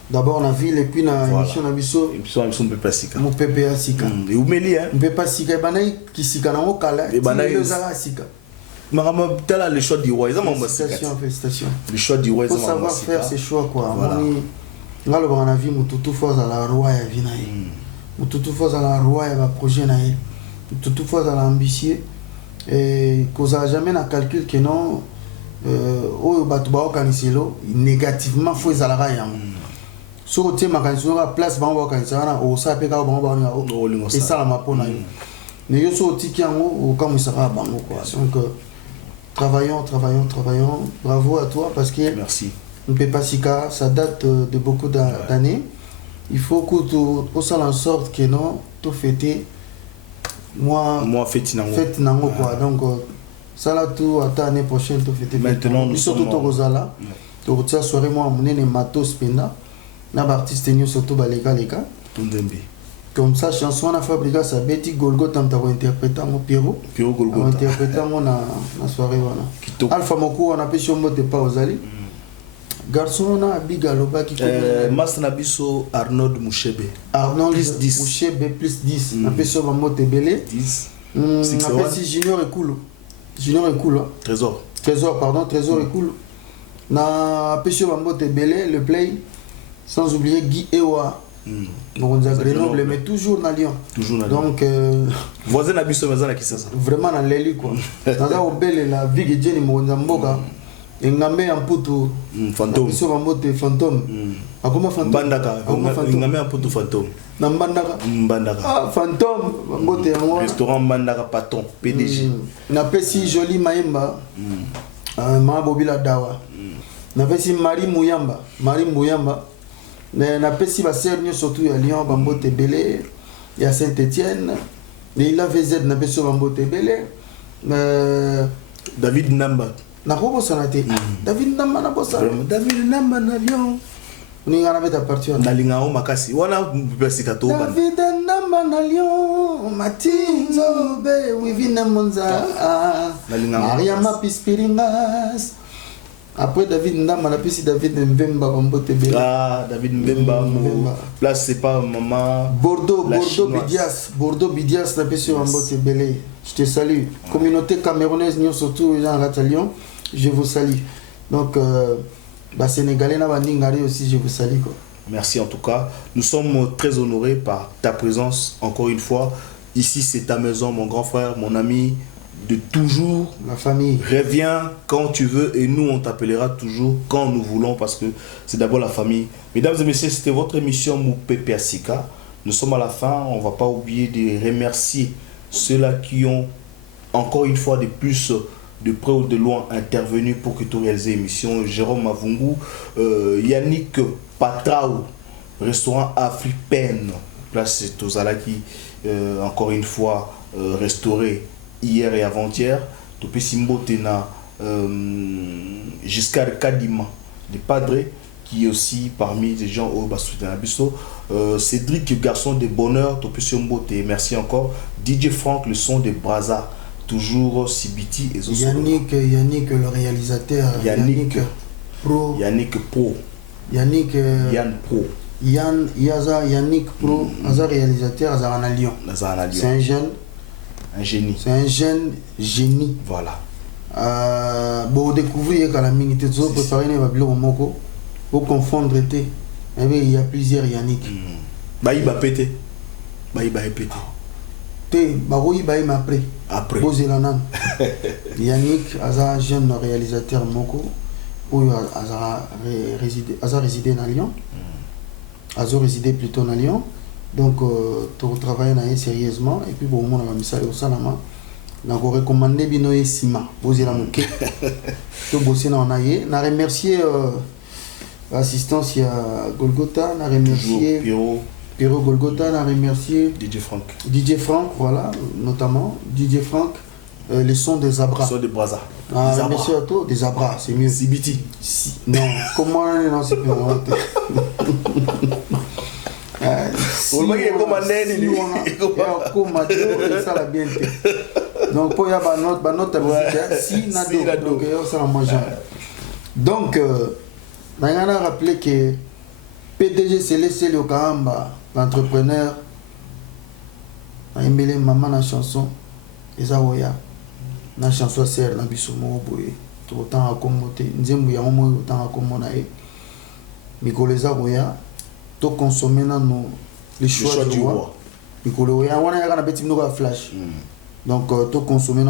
D'abord la ville et puis la émission Nabiso. Émission Pepe Sika. Mon Pepe Sika. Et Oumeli hein. Pepe Sika banai qui sika na okala. Et banai Sika. Marama tala le choix du roi, félicitations. Le choix du roi, faut savoir faire ses choix quoi. Ngalo bana vie mututu fois à la roi ya vina yi. Mututu fois à la roi ya ba projet na yi. Mututu fois à l'ambitieux et cause jamais na calcul que non oyo batu ba okaniselo négativement faut za la ya. So te makaniselo la place ba okanisela na o sa pe ka ba ba et ça la mapona yo. Mais yo so tiki yango o kamisaka bango quoi. Donc travaillons. Bravo à toi parce que merci. Pepe Sika, ça date de beaucoup d'années. Il faut que tu fasses en sorte que non, tout fêter. Moi fête nango quoi. Donc ça là tout à l'année prochaine tout fêter. Maintenant nous sommes tout Rosala. Tu retiens soirée moi amener les matos penda. Na artiste nous surtout balega leka. Tundembe. Comme ça, chanson à Fabregas, ça Betty Golgotha, tu as interprété mon Pierrot. Pierrot Golgotha. Interprété mon na soirée. Alpha Moko, on a pêché au mot de pas aux alliés. Garçon, on a Bigaloba qui connaît. Master Nabiso Arnold Mouchebe. Arnold plus 10. Mouchebe plus 10. On a pêché au mot de Belé. 10. On a pêché Junior et Cool. Trésor et Cool. On a pêché au mot de Belé, le play. Sans oublier Guy Ewa. mokonzi à Grenoble mais toujours na Lyon. Toujours na Lyon. Donc voisin na biso maza na Kisasa. Vraiment na leli quoi. Naza obele la Vigi Jenny mokonzi mboka. Engambe ya mputu fantôme. Biso bambote fantôme. Akoma fantôme. Mbandaka. Engambe ya mputu fantôme. Na Mbandaka. Mbandaka. Ah fantôme bambote yango. Restaurant Mbandaka patron PDG. Na pesi Joli Maemba. Ma bobila dawa. Na pesi Marie Mouyamba. Na pesi ba sœur surtout ya Lyon bambote belé ya Saint-Étienne. Il a VZ na pesi bambote belé. David Namba. Na robo sonate. David Namba na bossa. David Namba na Lyon. Ni ngana beta partir na lingao makasi. Wana mpesika to ban. David Namba na Lyon. Matinzo be wivina monza. Maria Mapispiringas. Après David Ndama, la piste David Mbemba, Bambote Bele. Ah, David Mbemba, place c'est pas maman. Bordeaux Bidias, la piste Bambote Bele. Je te salue. Communauté camerounaise, nous surtout, les gens à Lyon, je vous salue. Donc, Sénégalais, aussi, je vous salue. Quoi. Merci en tout cas. Nous sommes très honorés par ta présence, encore une fois. Ici, c'est ta maison, mon grand frère, mon ami. De toujours, la famille. Reviens quand tu veux et nous on t'appellera toujours quand nous voulons parce que c'est d'abord la famille. Mesdames et messieurs, c'était votre émission Moupé Asika. Nous sommes à la fin, on ne va pas oublier de remercier ceux-là qui ont encore une fois de plus de près ou de loin intervenu pour que tu réalises l'émission. Jérôme Mavungu, Yannick Patraou, restaurant Afripen, place Tozalaki, encore une fois restauré hier et avant-hier. Topé Simbo Tena Giscard Kadima, des padres qui est aussi parmi les gens au Bassoutanabiso. Cédric, garçon de bonheur, Topé Simbo Te, merci encore. DJ Franck, le son de Braza, toujours Sibiti et Yannick, le réalisateur. Yannick Pro. Yann Pro. Yannick Pro, réalisateur, à Lyon. C'est un jeune. Un génie. C'est un jeune génie. Voilà. Pour découvrir que la minute de préparer pour confondre, il y a plusieurs Yannick. Il va péter. Il va péter. Après. Yannick, un jeune réalisateur Moko, où il a résidé à Lyon. Il a résidé plutôt à Lyon. Donc, tu travailles sérieusement et puis pour le moment, on a mis ça au Salama. Donc, on recommande Binoé Sima, poser la mouquet. Tu bosser dans Naye. On a remercié l'assistance il y a Golgotha, on a remercié Pierrot Golgotha, on a remercié DJ Franck, voilà, notamment DJ Franck, les sons des Abras. Les sons des Braza. Merci à toi, des Abras, c'est mieux. Sibiti. Non, comment non, c'est plus donc pour y avoir notre donc on a rappelé que PDG Céleste le Kahamba, l'entrepreneur a aimé maman la chanson et ça la chanson sert dans bisomo boy tout temps à commoter nzembu ya momo autant à commona e mikoleza boya to consommer les choix du roi. Flash. Donc, to consommer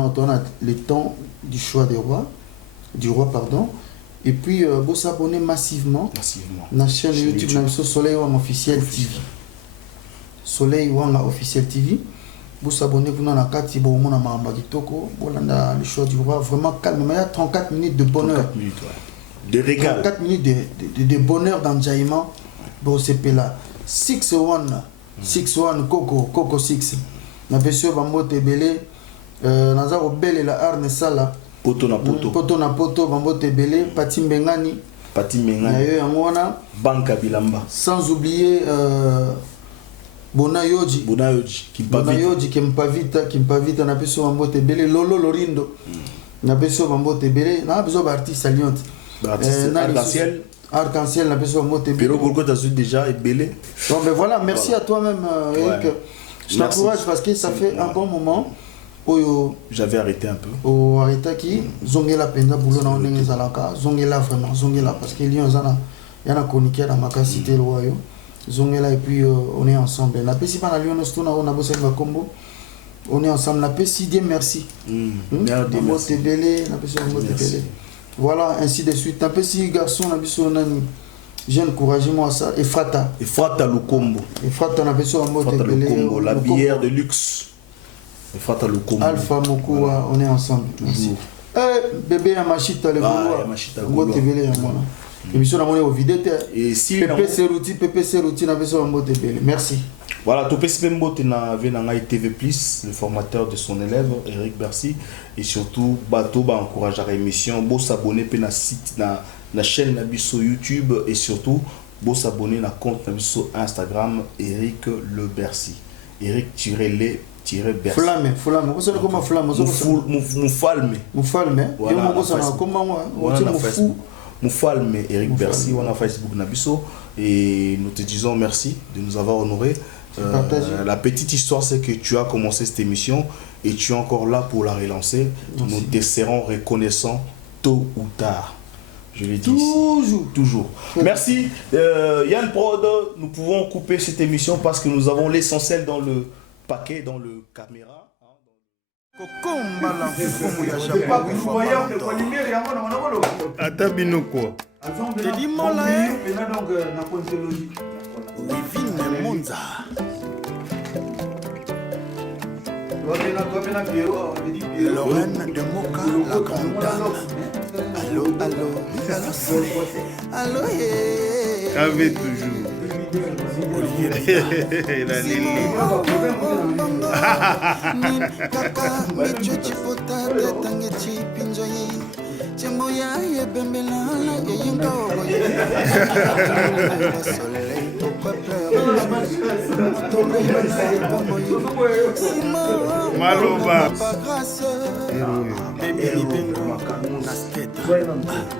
le temps du choix du roi, pardon. Et puis, vous s'abonner massivement. À la chaîne YouTube, Soleil Wang Officiel TV. Soleil Wang Officiel TV. Vous s'abonnez, vous n'avez qu'à tirer au monde à Mamagitoko. Vous avez le choix du roi. Vraiment calme. Mais il y a 34 minutes de bonheur. 34 minutes, de régal. 34 minutes de bonheur d'enjaillement. Bon, c'est là. 6-1 Coco 6. Na pesio bambote belé naza ko bele la arne sala poto na poto bambote belé Pati Mbengani na yo yangona Banka Bilamba, sans oublier Bonayoji qui mpavita na pesio bambote belé Lolo Lorindo na pesio bambote belé na besoin d'artiste alliante Arc-en-ciel, la personne montée. Pierrot Golgotha déjà est belé. Donc, ben voilà, merci à toi-même, Eric. Ouais. Je t'encourage parce que ça fait un bon moment où j'avais arrêté un peu. Au arrêté qui, Zongela Penda Boulot na Ondenge Zalaka, Zongela vraiment, Zongela parce qu'il y a un coniqué dans ma cité royaume. Zongela et puis on est ensemble. La Pessi pas na Lyon Stone on a bossé avec Combo. On est ensemble. La Pessi Dieu merci. Merci. Voilà, ainsi de suite. La Pessi garçon na biso nani. Jeune courageux moi ça et Frata. Et Frata le combo. Et Frata na biso en mode combo, la bière de luxe. Et Frata le combo. Alpha Mokoua, on est ensemble. Merci. Bébé Yamashita le Goulois. Yamashita le Goulois. Émission on est au vidéo. Et si Pépé Serouti na biso en mode merci. Voilà, Topé Spembote na Venangai TV+, le formateur de son élève, Eric Bercy. Et surtout, Bato va encourager l'émission. Beau s'abonner na site, na chaîne Nabiso YouTube. Et surtout, beau s'abonner na compte Nabiso Instagram, Eric Le Bercy. Eric-le-Bercy. Flamme. Vous savez comment flamme? Moufalme. Voilà. Moufalme, Eric Bercy, on a Facebook Nabiso. Et nous te disons merci de nous avoir honorés. La petite histoire, c'est que tu as commencé cette émission et tu es encore là pour la relancer. Merci. Nous te serons reconnaissants tôt ou tard. Je l'ai dit toujours. Merci. Yann Prod, nous pouvons couper cette émission parce que nous avons l'essentiel dans le paquet, dans le caméra. Lorraine de Moka, la grande dame. Allô, Qu'avez toujours. La Lili. Kaka, michochi potate, tangechi pinjoyi. Chemboya ye bembela ye yingo ye. Soleil pourquoi pleurer? Maloba.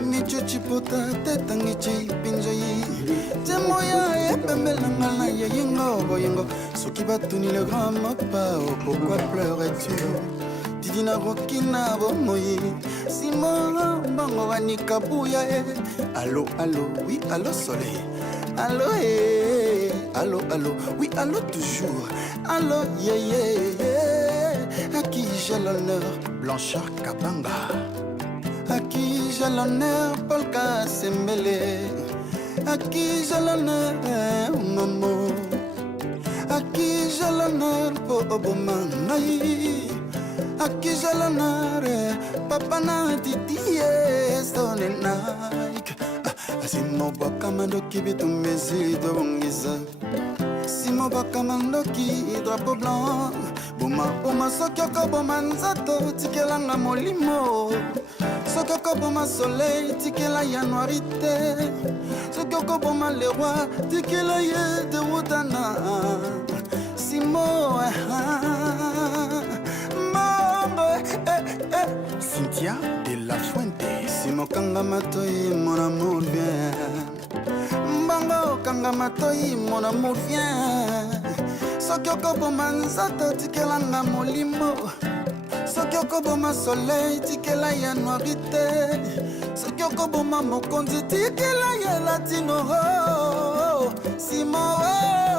Michochi potate, tangechi pinjoyi. Chemboya ye bembela ye yingo. Soki batuni le grand mapa, pourquoi pleurais-tu? Didina rokina bomoye Simon bango wanika bouya. Allô, oui, allô soleil. Allô, allô, oui, allô toujours. Allô, à qui j'ai l'honneur? Blanchard Kabanga. À qui j'ai l'honneur? Paul Kassembele. À qui j'ai l'honneur? Maman. À qui j'ai l'honneur? Bobomangaï. A qui j'ai l'honneur, papa na titi stone Nike. Simo bakamando ki bitumezi do bongiza. Simo bakamando ki drapeau blanc. Boma sokyoko boma nzato tikelanga molimo. Sokyoko boma soleil tikela ya noirité. Sokyoko boma le roi tikela ye de wutana. Simo Cynthia de la Fuente. Si mon kangamatoi, mon amour vient. Mbango kangamatoi, mon amour vient. Sokyoko boma nzato tikelanga molimo. Sokyoko boma soleil tikela ya noirité. Sokyoko boma mokonzi tikela ya latino. Simo